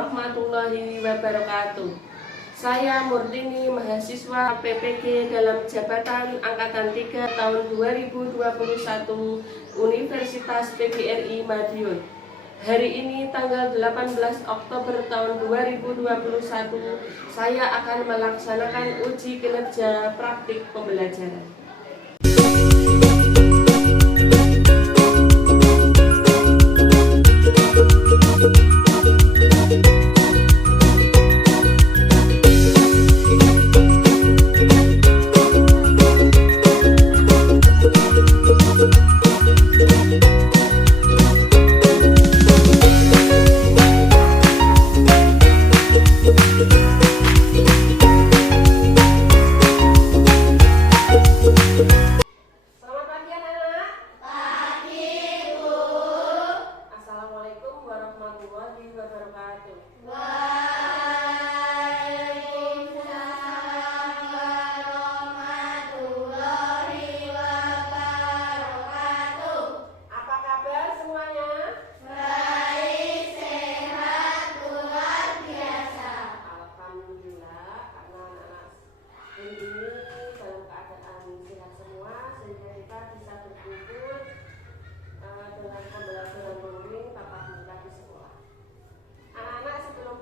warahmatullahi wabarakatuh. Saya Murtini, mahasiswa PPG dalam jabatan Angkatan 3 tahun 2021 Universitas PGRI Madiun. Hari ini tanggal 18 Oktober tahun 2021, saya akan melaksanakan uji kinerja praktik pembelajaran.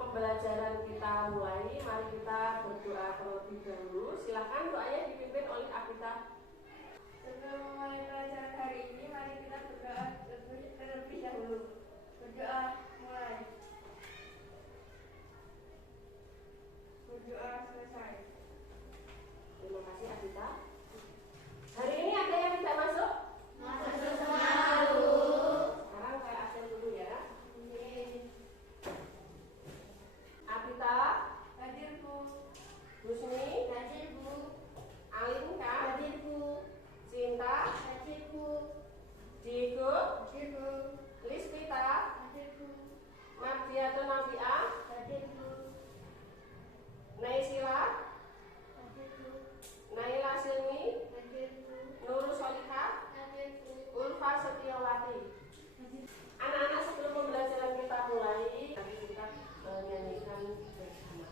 Pembelajaran kita mulai, mari kita berdoa terlebih dahulu. Silakan doanya dipimpin oleh Abita. Sebelum memulai pelajaran hari ini, mari kita berdoa terlebih dahulu. Berdoa mulai. Berdoa selesai. Terima kasih Abita. Hari ini ada yang tidak masuk? Masuk selalu. Sekarang saya absen dulu ya. Abita, Hadir Bu. Husni, Hadir Bu. Alinka, Hadir Bu. Cinta, Hadir Bu. Diego, Hadir Bu. Lispita, Hadir Bu. Mardiato Nabia, Hadir Bu. Naisila, Hadir Bu. Naila Silmi, Hadir Bu. Nurul Solihah, Hadir Bu. Ulfa Setiawati. Anak-anak, sebelum pembelajaran kita mulai, mari kita menyanyikan bersama.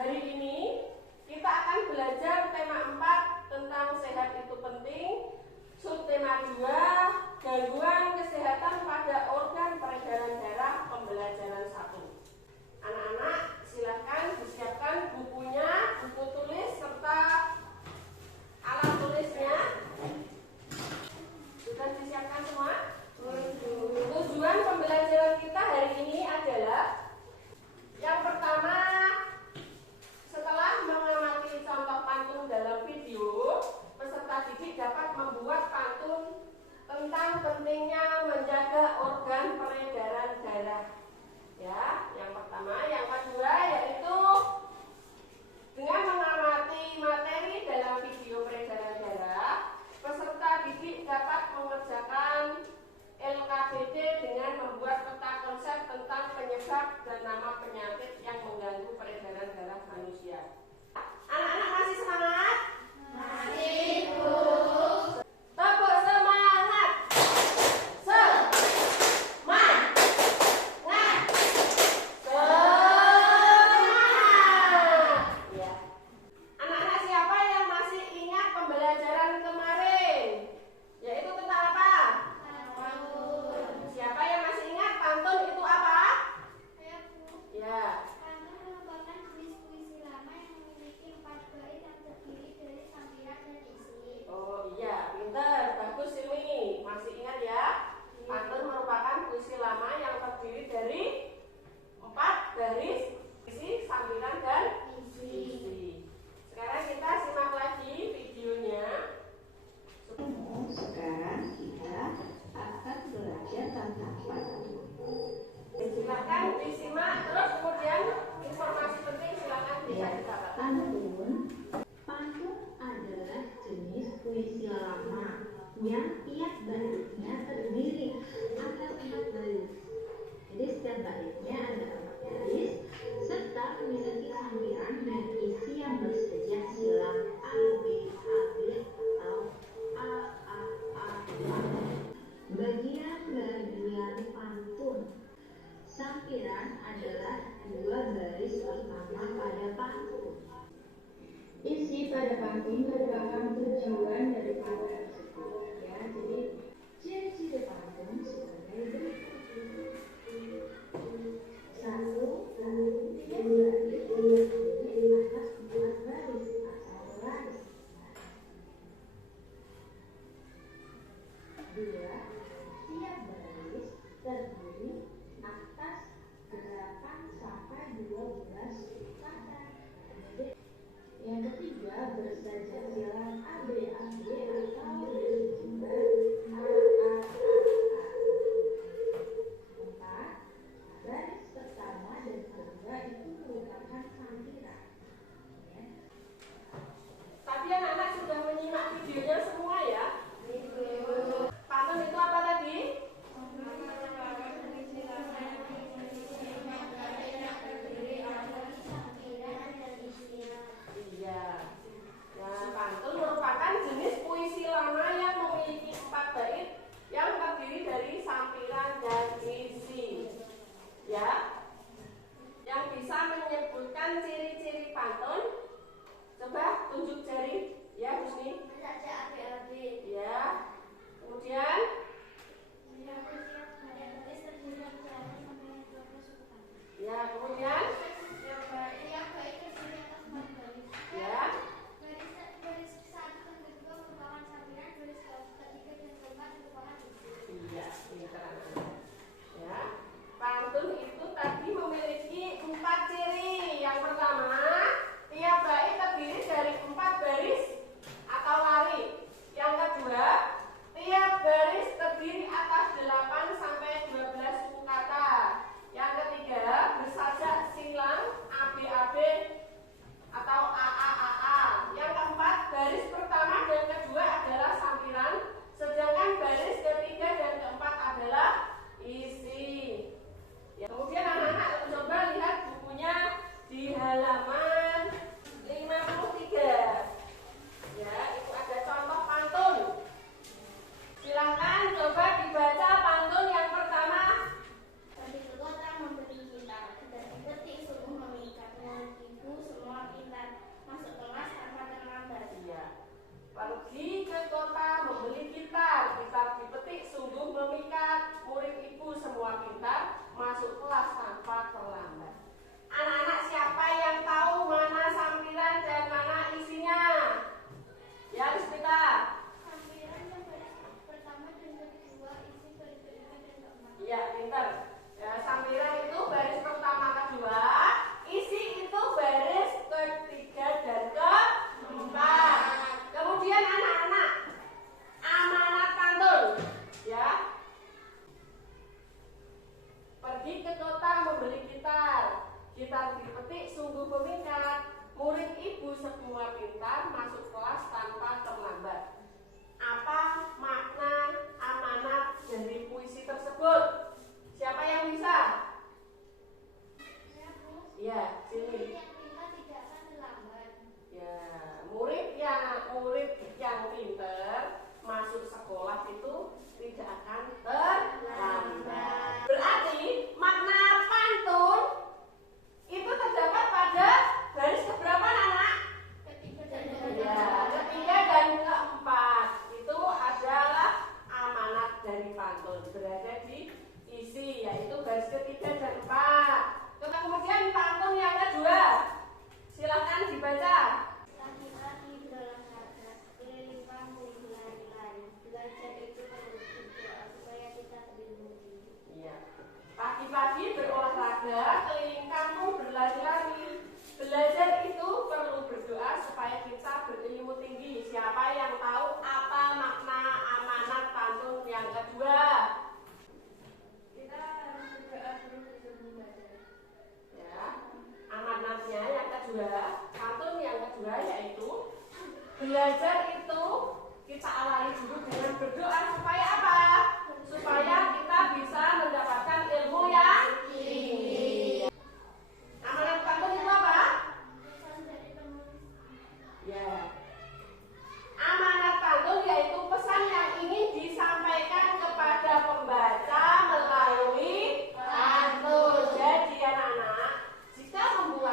Hari ini kita akan belajar tema 4 tentang sehat itu penting. Subtema 2, gangguan kesehatan pada organ peredaran darah, pembelajaran 1. Anak-anak, silakan disiapkan bukunya, buku tulis serta alat tulisnya. Sudah disiapkan semua? Tujuan pembelajaran kita hari ini adalah yang pertama, setelah mengamati contoh pantun dalam video, peserta didik dapat membuat pantun tentang pentingnya menjaga organ peredaran darah. Ya, yang pertama, yang kedua yaitu dengan mengamati materi dalam video peredaran darah, peserta didik dapat mengerjakan LKBD dengan membuat peta konsep tentang penyebab dan nama penyakit yang mengganggu peredaran darah manusia. Anak-anak masih semangat? Masih Bu. Tepuk semangat! Semangat! Semangat! Ya. Anak-anak, siapa yang masih ingat pembelajaran kemarin? Yaitu tentang apa? Siapa yang masih ingat pantun itu apa? Saya Bu. Ya. Pantun merupakan puisi-puisi lama yang memiliki 4 bait yang terdiri dari sampiran dan isi. Oh iya, pintar, bagus ini. Masih ingat ya? Pantun merupakan puisi lama yang terdiri dari 4 baris isi, sampiran dan isi. Sekarang kita simak baris pertama pada pantun. Isi pada pantun merupakan tujuan dari pantun tersebut. Ya, jadi ciri-ciri pantun sebagai berikut. 1. Pantun tidak berdiri di atas 4 baris atau baris. 2. Tiap baris terdiri atas 8 sampai 12 kata. Yang ketiga, bersaja silang ABAB atau berjumlah AAAA. 4. Baris pertama dan kedua itu merupakan sampiran. Ya. Tadi anak-anak sudah menyimak videonya semua ya. Pantun itu apa tadi? Iya. Nah, pantun merupakan jenis puisi lama yang memiliki 4 bait yang terdiri dari sampiran dan isi. Ya. Yang bisa menyebutkan ciri-ciri pantun. Coba tunjuk jari. Ya, Husni. Ya. Kemudian ya, kemudian ya. Iya, pintar anak-anak. Ya. Pantun itu tadi memiliki 4 ciri. Yang pertama, tiap bait terdiri dari 4 baris atau lari. Yang kedua, tiap baris terdiri atas 8 sampai 12 suku kata. Yang ketiga, bersajak silang ABAB atau AAAA. Yang keempat, baris pertama dan kedua adalah sampiran, sedangkan baris ketiga dan keempat adalah isi. Ya, kemudian anak-anak coba lihat bukunya di halaman 53. Ya, itu ada contoh pantun. Silakan coba dibaca pantun yang pertama. Iya. Pergi ke kota membeli gitar, gitar dipetik sungguh memikat, murid ibu semua pintar, masuk kelas tanpa terlambat. Anak-anak siapa yang tahu mana sampiran dan mana isinya? Ya, Rizpita. Iya, pintar. Ya, sampiran itu baris pertama kedua, isi itu baris ketiga dan keempat. Kemudian anak-anak, amanat pantun. Ya. Pergi ke kota membeli gitar, gitar dipetik sungguh memikat, murid ibu semua pintar, masuk kelas tanpa terlambat. Apa makna amanat dari puisi tersebut? Siapa yang bisa? Ya, sini. Ya, murid yang pintar masuk sekolah itu tidak akan terlambat. Berarti makna pantun itu terdapat pada baris keberapa, anak? Ya, ketiga dan keempat. Itu adalah amanat dari pantun, berada di isi, yaitu baris ketiga dan keempat. Kemudian pantun yang kedua, silakan dibaca. Laki-laki berolahraga, keliling kampung berlari-lari. Belajar itu perlu berdoa supaya kita terlindungi. Iya. Pagi-pagi berolahraga, keliling kampung berlari-lari. Belajar itu perlu berdoa supaya kita berilmu tinggi. Siapa yang tahu apa makna amanat pantun yang kedua? Kita harus berdoa terus sebelum belajar. Ya. Amanatnya yang kedua, pantun yang kedua yaitu belajar itu kita awali dulu dengan berdoa supaya apa? Supaya kita bisa mendapatkan ilmu yang tinggi. Amanat pantun itu apa? Ya. Amanat pantun yaitu pesan yang ingin disampaikan kepada pembaca melalui pantun. Jadi anak-anak, jika membuat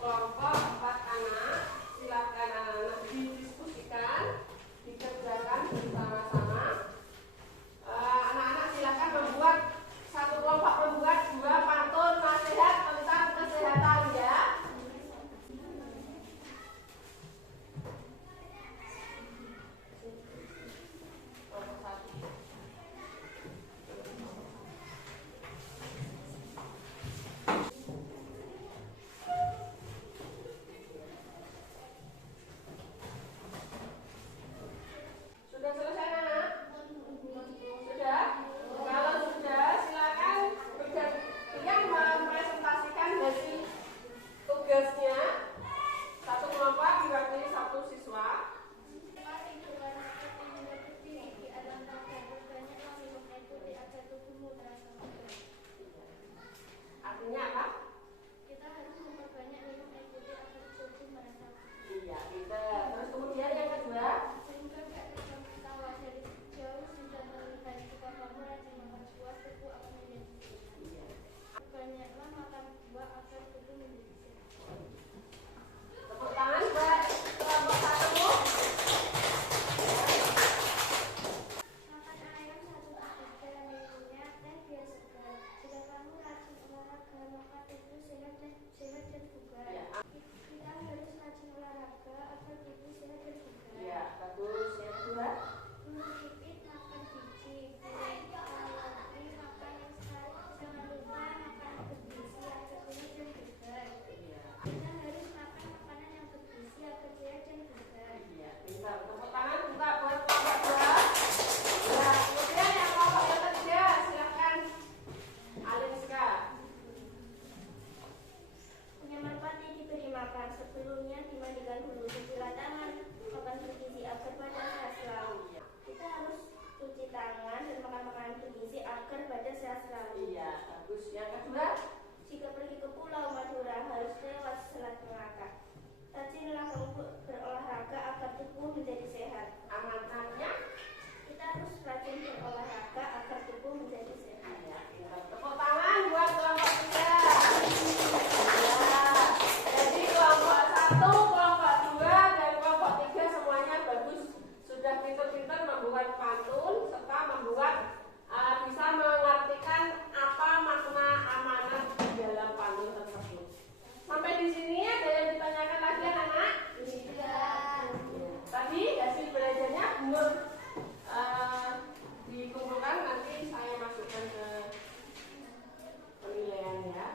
kelompok 4 anak. Silakan anak-anak didiskusikan, dikerjakan bersama-sama. Anak-anak silakan membuat satu kelompok membuat 2 pantun nasihat tentang kesehatan ya. Sudah selesai anak? Sudah? Kalau sudah silakan yang mempresentasikan hasil tugasnya. Satu kelompok diwakili 1 siswa. Artinya apa? Kita harus memperbanyak minum air putih agar tubuh merasa bugar. Iya, kita. Terus kemudian yang kedua, Sehingga gak tertawa dari jauh sudah melihat jika kamu rajin makan buah, tubuh akan menjadi sehat. Banyaklah makan buah agar tubuh menjadi sehat. tepuk tangan buat kelompok 1. Makan ayam 1 per 3, minumnya teh biar segar. Jika kamu rajin olahraga, maka tubuh sehat dan bugar. Ya. Kita harus rajin olahraga agar tubuh sehat dan bugar. Iya, bagus. Yang kedua, Mencicip makan biji, kalori makan yang sekali. Jangan lupa makan bergizi agar sehat dan bugar. iya, Kita harus makan makanan yang bergizi agar sehat dan bugar. iya, pintar. Tepuk tangan juga buat kelompok 2. Ya, kemudian yang kelompok yang ketiga, silakan Alinska. Penyamar pati diberi makan sebelumnya dimandikan dulu sebilah tangan, makan bergizi agar badan sehat selalu. Kita harus cuci tangan dan makan makanan bergizi agar badan sehat selalu. Iya, bagus. Yang kedua, Jika pergi ke Pulau Madura harus lewat Selat Melaka. Rajinlah kamu berolahraga agar tubuh menjadi sehat. amanatnya. Kita harus rajin berolahraga agar tubuh menjadi sehat. Iya, pintar. Tepuk tangan buat kelompok 3. Ya, jadi kelompok 1, kelompok 2, dan kelompok 3 semuanya bagus. Sudah pintar-pintar membuat pantun serta membuat bisa mengartikan apa makna amanat di dalam pantun tersebut. Sampai di sini ada yang ditanyakan lagi anak-anak? Tadi hasil belajarnya Nur dikumpulkan, nanti saya masukkan ke penilaian ya.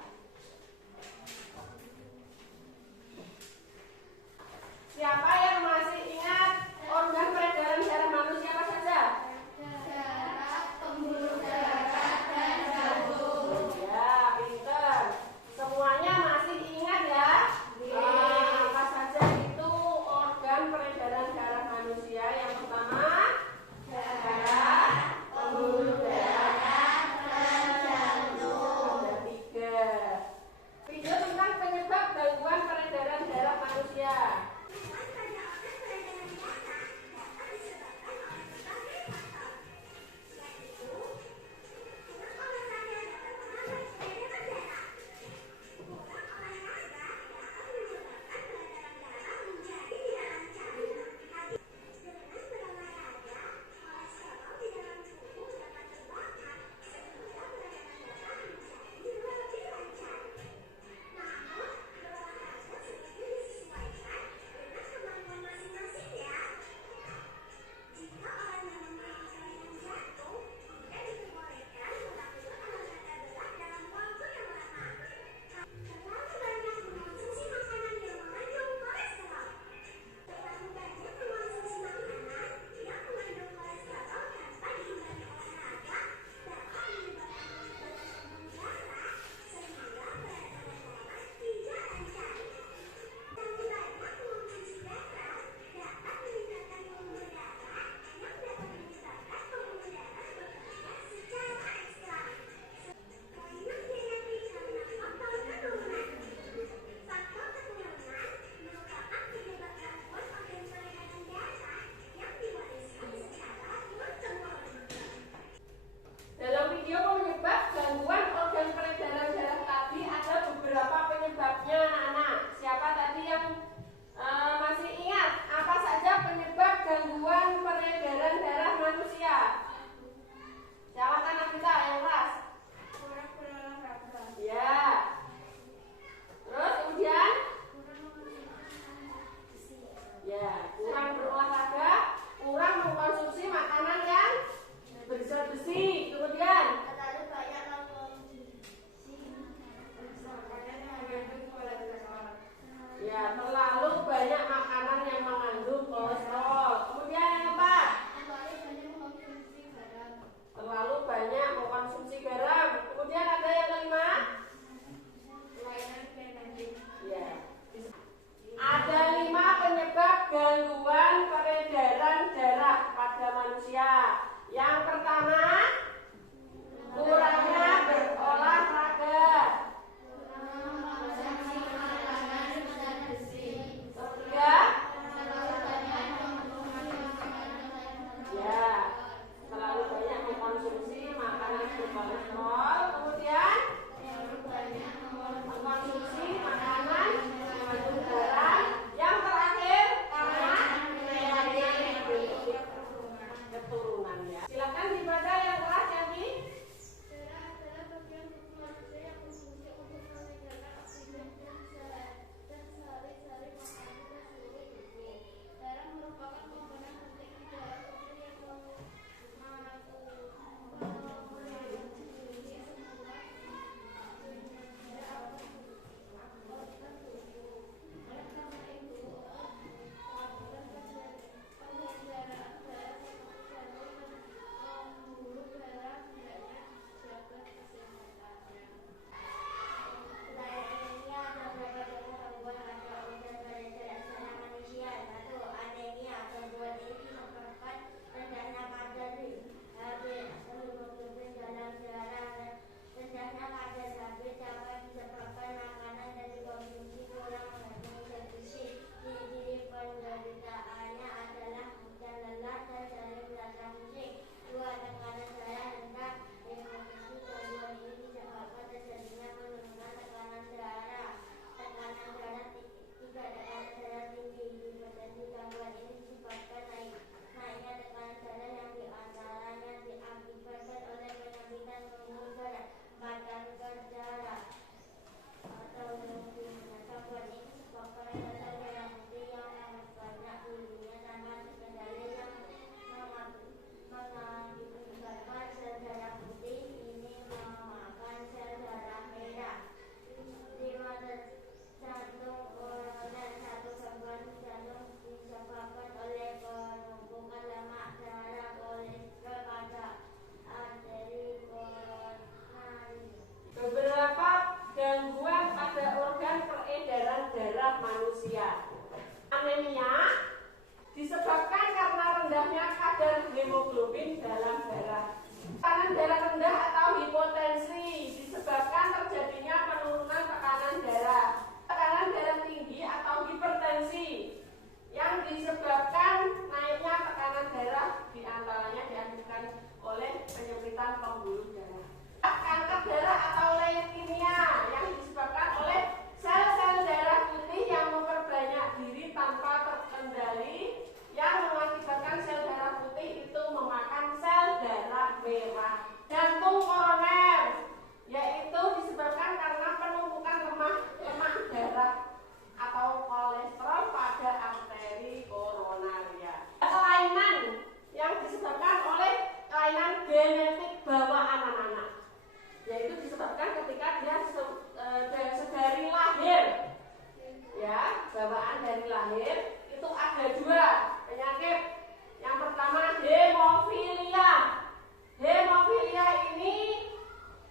lahir itu ada dua penyakit. Yang pertama hemofilia. Hemofilia ini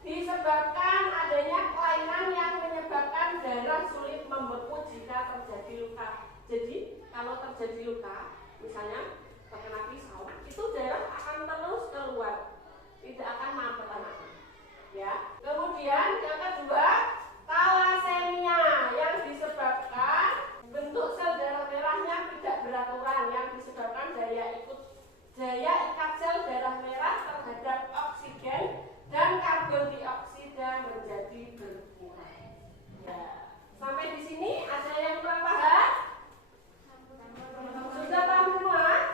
disebabkan adanya kelainan yang menyebabkan darah sulit membeku jika terjadi luka. Jadi kalau terjadi luka, misalnya terkena pisau, itu darah akan terus keluar, tidak akan mampet anaknya. Ya. Kemudian yang kedua, talasemia yang disebabkan bentuk sel darah merahnya tidak beraturan, yang disebabkan daya ikat sel darah merah terhadap oksigen dan karbon dioksida menjadi berkurang. Ya. Sampai di sini ada yang kurang paham? Sudah paham semua?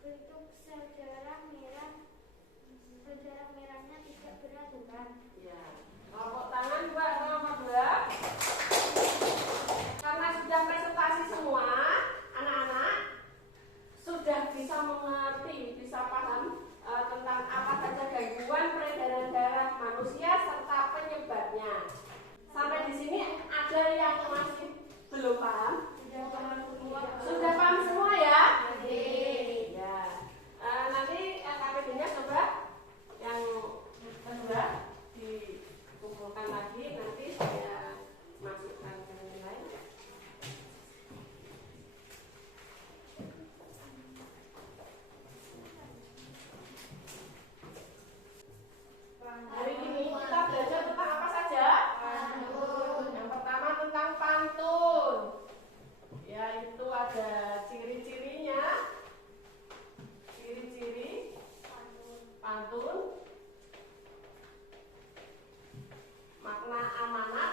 Bentuk sel darah merahnya tidak beraturan. Ya. Kelompok tangan juga kelompok belah. Karena sudah presentasi semua, anak-anak sudah bisa mengerti, bisa paham tentang apa saja gangguan peredaran darah manusia serta penyebabnya. Sampai di sini ada yang masih belum paham? Sudah paham semua ya? Ya. Nanti KPD-nya coba yang kedua dikumpulkan lagi, nanti saya masukkan ke nilai. Hari ini kita belajar tentang apa saja? Yang pertama tentang pantun. Yaitu ada ciri-cirinya. Ciri-ciri pantun. Makna amanat.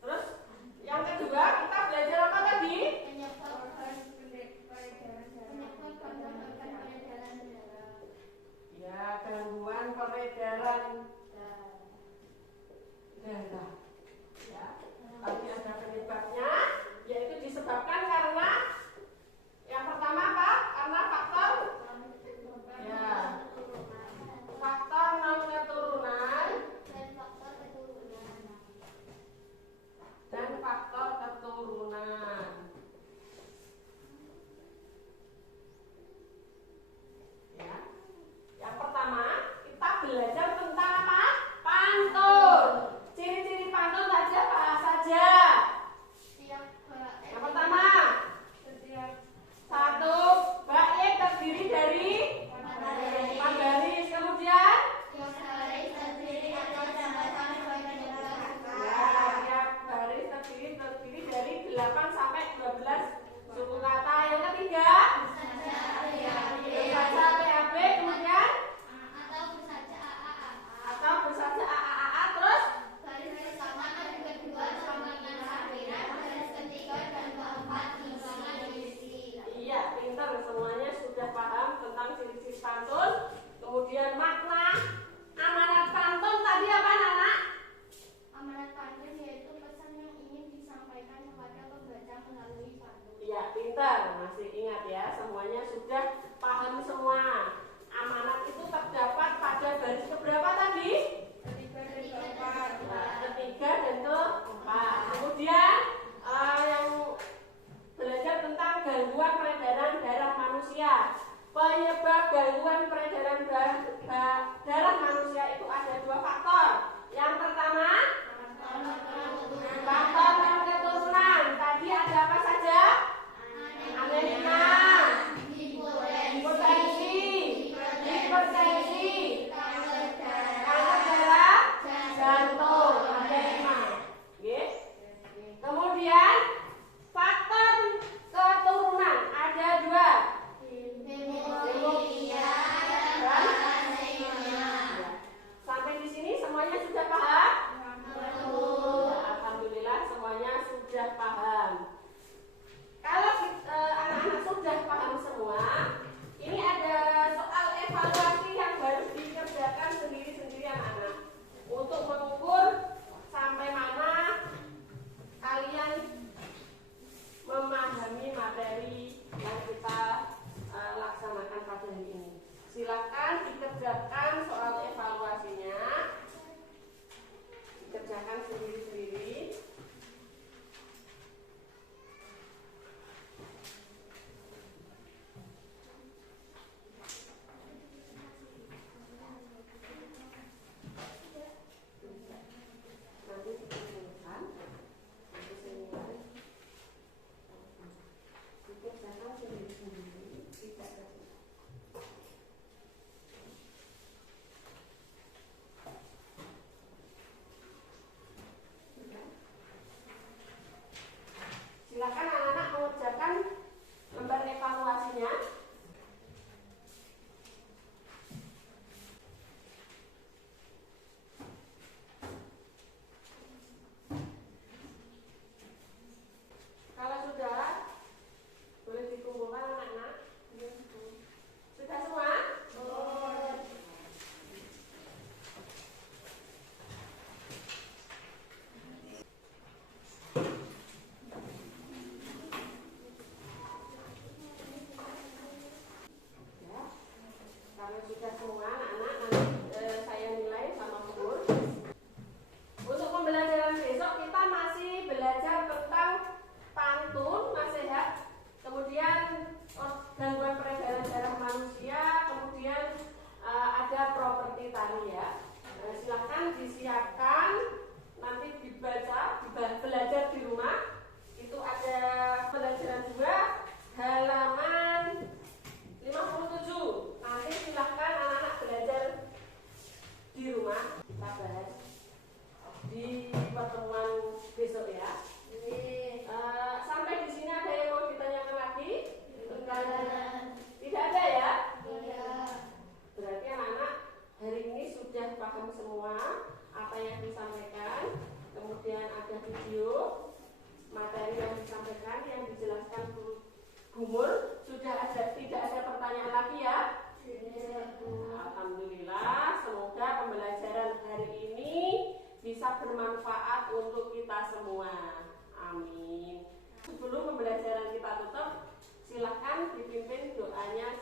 Terus yang kedua kita belajar apa tadi? Ya, gangguan peredaran darah. Ya, tadi ada penyebabnya, yaitu disebabkan karena yang pertama apa? Karena faktor ya, faktor non keturunan dan faktor keturunan. Ya. Yang pertama, kita belajar tentang apa? Pantun. Ciri-ciri pantun tadi apa saja? Yang pertama, satu, bait terdiri dari baris. Kemudian ya, baris terdiri dari 8 sampai 12 suku kata. Yang ketiga, bersaja PAB, kemudian atau bersaja AAA, terus iya, pinter, semuanya sudah paham tentang ciri-ciri pantun. Kemudian makna amanat pantun tadi apa, Nana? Amanat pantun yaitu pesan yang ingin disampaikan kepada pembaca melalui pantun. Iya, pinter, masih ingat ya, semuanya sudah paham semua. Amanat itu terdapat pada baris keberapa tadi? Ketiga dan keempat. Kemudian yang belajar tentang gangguan peredaran darah manusia. Penyebab gangguan peredaran darah manusia itu ada 2 faktor. Yang pertama, faktor non keturunan. Tadi ada apa saja? Anemia, hipertensi, kanker darah, jantung, ada 5. Yes. Kemudian faktor keturunan ada 2. Sampai di sini semuanya sudah paham? Alhamdulillah semuanya sudah paham. Kalau anak-anak sudah paham semua, ini ada soal evaluasi yang harus dikerjakan sendiri-sendiri anak-anak untuk mengukur sampai mana kalian memahami materi yang kita laksanakan pada hari ini. Silakan dikerjakan soal evaluasinya, dikerjakan sendiri-sendiri. Nanti dikerjakan, dikerjakan sendiri-sendiri, tidak kerja. sudah semua anak-anak, nanti saya nilai sama guru. Untuk pembelajaran besok kita masih belajar tentang pantun, nasihat, kemudian gangguan peredaran darah manusia, kemudian ada properti tari ya. Silakan disiapkan, nanti dibaca, belajar di rumah. Itu ada pelajaran 2 halaman 57. Nanti silakan anak-anak belajar di rumah. Kita bahas di pertemuan besok ya. Sampai di sini ada yang mau ditanyakan lagi? Tidak ada ya? Berarti anak-anak hari ini sudah paham semua apa yang disampaikan. Kemudian ada video materi yang disampaikan, yang dijelaskan Bu Mur. Sudah ada, tidak ada pertanyaan lagi ya? Alhamdulillah, semoga pembelajaran hari ini bisa bermanfaat untuk kita semua. Amin. Sebelum pembelajaran kita tutup, silakan dipimpin doanya